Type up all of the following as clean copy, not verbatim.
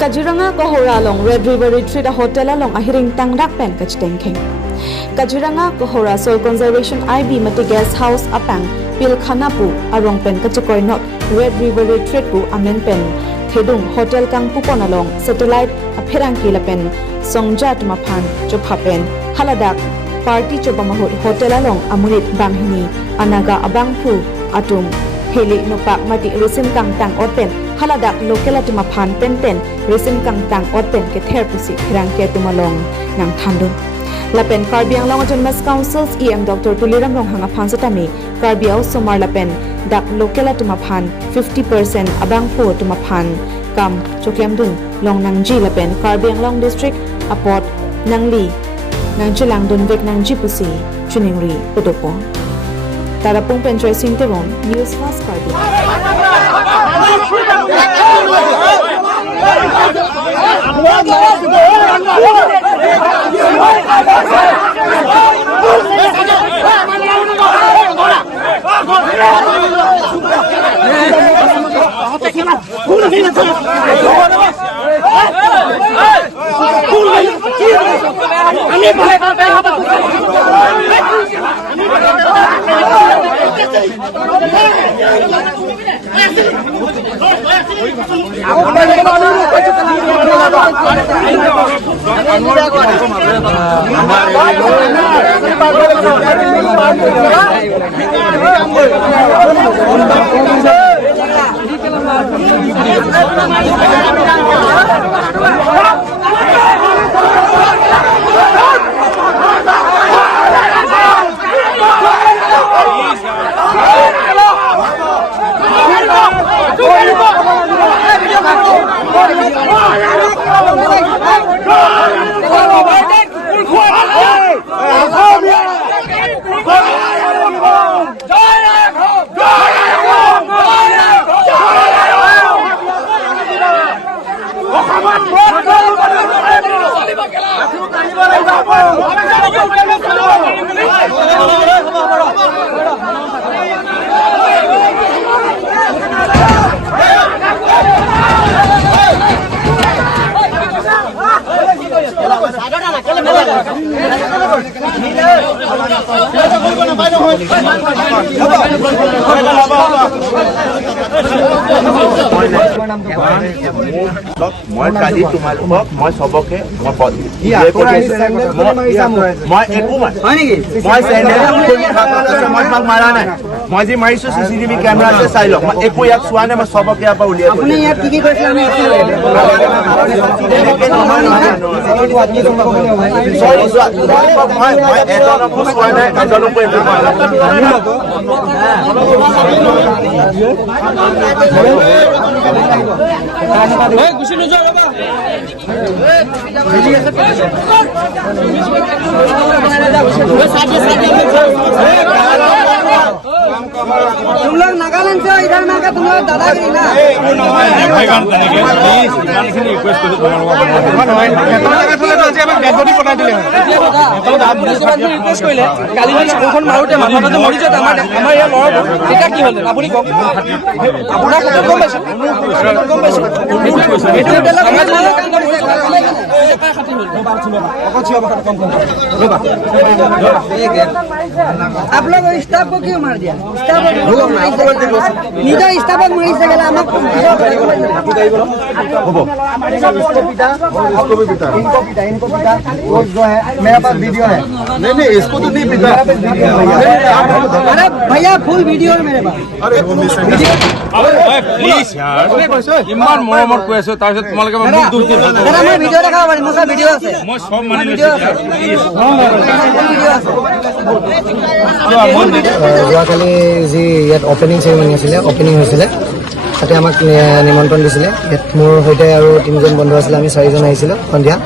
Kajiranga Kohora long Red River Retreat a hotel along a hiring tang rak pen kachtenking. Kajiranga Kohora Soil Conservation IB Mati Guest House apang Pil Khanapu arong pen kachakoy not Red River Retreat pu amen pen Thedung Hotel Kang Pupon along Satellite a Perangki pen Songjat Mapan Chopapen Haladak Party Chopamahut Hotel along Amunit Banghini Anaga Abangpu Atum Heli Nopak Mati Resim Kang Tang Open Haladak Lokelati Mapan Penten Resim Kang Tang Open ke Therpusi Perangki Tumalong Nang Thandun Lapen Karbiang Longaton Mass Council's EM Dr. Tuliram Longhanga Pansatami Karbiao Somar Lapen Dak Lokela Tumapan 50% Abangpo Tumapan Kam Chokiamdun Long Nangji Lapen Karbiang Long District Apot Nangli Nangji Langdun Vek Nangji Pusi Chuningri Udopo Tarapung Penchoy Sintewon News Fast Karbiang মই কালি তোমালোকক মই সবকে মই একো হয় নেকি মই মই মাৰা নাই মই যি মাৰিছো চিচিটিভি কেমেৰাতে চাই লওক মই একো ইয়াত চোৱা নাই মই সবকে ইয়াৰ পৰা উলিয়াই আপুনি ইয়াত কি কৈছে আমি মই এজনকো চোৱা নাই এজনকো একো গুচি নোযোৱা ৰবা तुम लोग नागालैंड से इधर में आकर तुम लोग दादागिरी ना ৰিকুৱেষ্ট কৰিলে কালি যদি স্কুলখন মাৰোতে মানুহটো মৰি যায় আমাৰ ইয়াৰ ল'ৰা তেতিয়া কি হ'ল আপুনি কওক আপোনাৰ কথা গম পাইছো आप लोग स्टाफ को क्यों मार दिया निजा स्टाफ को मारी सकेला इनको पिता वो जो है मेरे पास वीडियो है नहीं इसको तो नहीं पिता अरे भैया फुल वीडियो है मेरे पास প্লিজ ইমান মৰমত কৈ আছো তাৰপিছত তোমালোকে মোক দুখ দি मैं वीडियो देखाব পাৰিম মোৰ वीडियो আছে মই সব মানি লৈছো যোৱাকালি যি ইয়াত অপেনিং চেৰিমনি আছিলে অপেনিং হৈছিলে তাতে আমাক নিমন্ত্ৰণ দিছিলে ইয়াত মোৰ সৈতে আৰু তিনিজন বন্ধু আছিলে আমি চাৰিজন আহিছিলোঁ সন্ধিয়া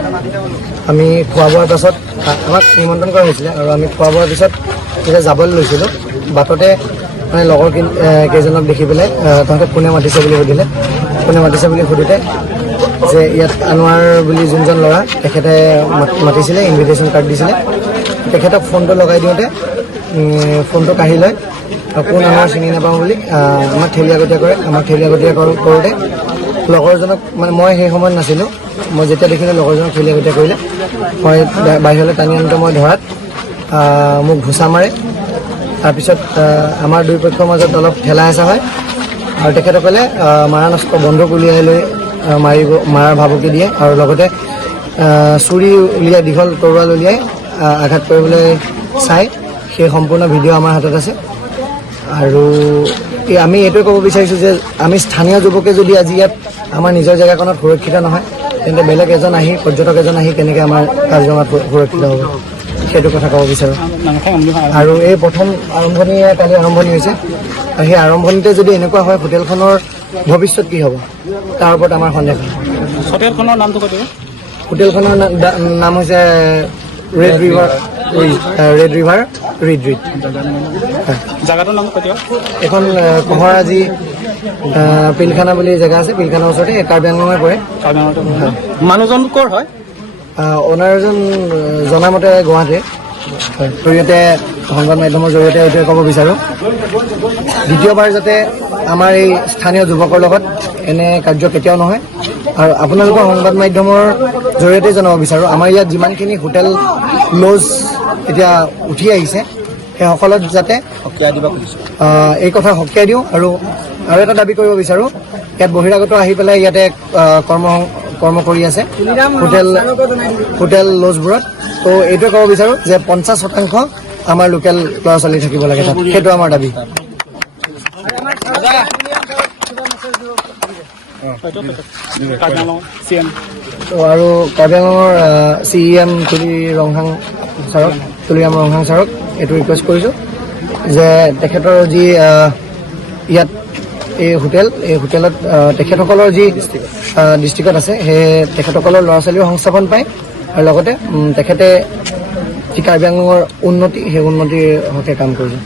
আমি খোৱা বোৱাৰ পাছত আমাক নিমন্ত্ৰণ কৰা হৈছিলে আৰু আমি খোৱা বোৱাৰ পিছত যেতিয়া যাবলৈ লৈছিলোঁ বাটতে মানে লগৰ কেইজনক দেখি পেলাই তাহাঁতে কোনে মাতিছে বুলি সুধিলে কোনে মাতিছে বুলি সুধোতে যে ইয়াত আনোৱাৰ বুলি যোনজন ল'ৰা তেখেতে মাতিছিলে ইনভিটেশ্যন কাৰ্ড দিছিলে তেখেতক ফোনটো লগাই দিওঁতে ফোনটো কাঢ়ি লয় কোন আমাৰ চিনি নাপাওঁ বুলি আমাক ঠেলিয়াগতীয়া কৰে আমাক ঠেলিয়াগতীয়া কৰোঁতে লগৰজনক মানে মই সেই সময়ত নাছিলোঁ, মই যেতিয়া দেখিলোঁ লগৰজনক ঠেলি আগতীয়া কৰিলে, মই বাহিৰলৈ টানি আনোতে মই ধৰাত মোক ঘুচা মাৰে। তাৰপিছত আমাৰ দুই পক্ষৰ মাজত অলপ ঠেলা হেঁচা হয় আৰু তেখেতসকলে মাৰণাস্ত্ৰ বন্দুক উলিয়াই লৈ মাৰাৰ ভাবুকি দিয়ে আৰু লগতে চুৰি উলিয়াই দীঘল তৰোৱাল উলিয়াই আঘাত কৰিবলৈ চাই। সেই সম্পূৰ্ণ ভিডিঅ' আমাৰ হাতত আছে। আৰু আমি এইটোৱে ক'ব বিচাৰিছোঁ যে আমি স্থানীয় যুৱকে যদি আজি ইয়াত আমাৰ নিজৰ জেগাখনত সুৰক্ষিত নহয়, তেন্তে বেলেগ এজন আহি পৰ্যটক এজন আহি কেনেকৈ আমাৰ কাজিৰঙাত সুৰক্ষিত হ'ব, সেইটো কথা ক'ব বিচাৰোঁ। আৰু এই প্ৰথম আৰম্ভণি কালি আৰম্ভণি হৈছে, আৰু সেই আৰম্ভণিতে যদি এনেকুৱা হয় হোটেলখনৰ ভৱিষ্যত কি হ'ব তাৰ ওপৰত আমাৰ সন্দেহ। হোটেলখনৰ নামটো কৈ দিব। হোটেলখনৰ নাম হৈছে ৰেড ৰিভাৰ ৰিট্ৰিট। জাগাটোৰ নাম কৈ দিব। এখন কোহৰাজি পিলখানা বুলি জেগা আছে, পিলখানাৰ ওচৰতে কাৰ্বি আংলঙে পৰে। মানুহজন ক'ৰ হয়? অনাৰজন জনামতে গুৱাহাটীৰ। জৰিয়তে সংবাদ মাধ্যমৰ জৰিয়তে এইটোৱে ক'ব বিচাৰোঁ, দ্বিতীয়বাৰ যাতে আমাৰ এই স্থানীয় যুৱকৰ লগত এনে কাৰ্য কেতিয়াও নহয়। আৰু আপোনালোকৰ সংবাদ মাধ্যমৰ জৰিয়তে জনাব বিচাৰোঁ, আমাৰ ইয়াত যিমানখিনি হোটেল লজ এতিয়া উঠি আহিছে সেই সকলত যাতে এই কথা সকীয়াই দিওঁ। আৰু এটা দাবী কৰিব বিচাৰোঁ, ইয়াত বহিৰাগত আহি পেলাই ইয়াতে কৰ্ম কৰি আছে হোটেল লজবোৰত। তো এইটোৱে ক'ব বিচাৰোঁ যে 50% আমাৰ লোকেল ল'ৰা ছোৱালী থাকিব লাগে তাত, সেইটো আমাৰ দাবী। আৰু কাৰ্বি আংলঙৰ CEM তুলিৰাম ৰংহাং ছাৰক এইটো ৰিকুৱেষ্ট কৰিছোঁ যে তেখেতৰ যি ইয়াত এই হোটেলত তেখেতসকলৰ যি ডিষ্ট্ৰিক্টত আছে, সেই তেখেতসকলৰ ল'ৰা ছোৱালীও সংস্থাপন পায় আৰু লগতে তেখেতে যি কাৰ্বি আংলঙৰ উন্নতি, সেই উন্নতিৰ হকে কাম কৰিছে।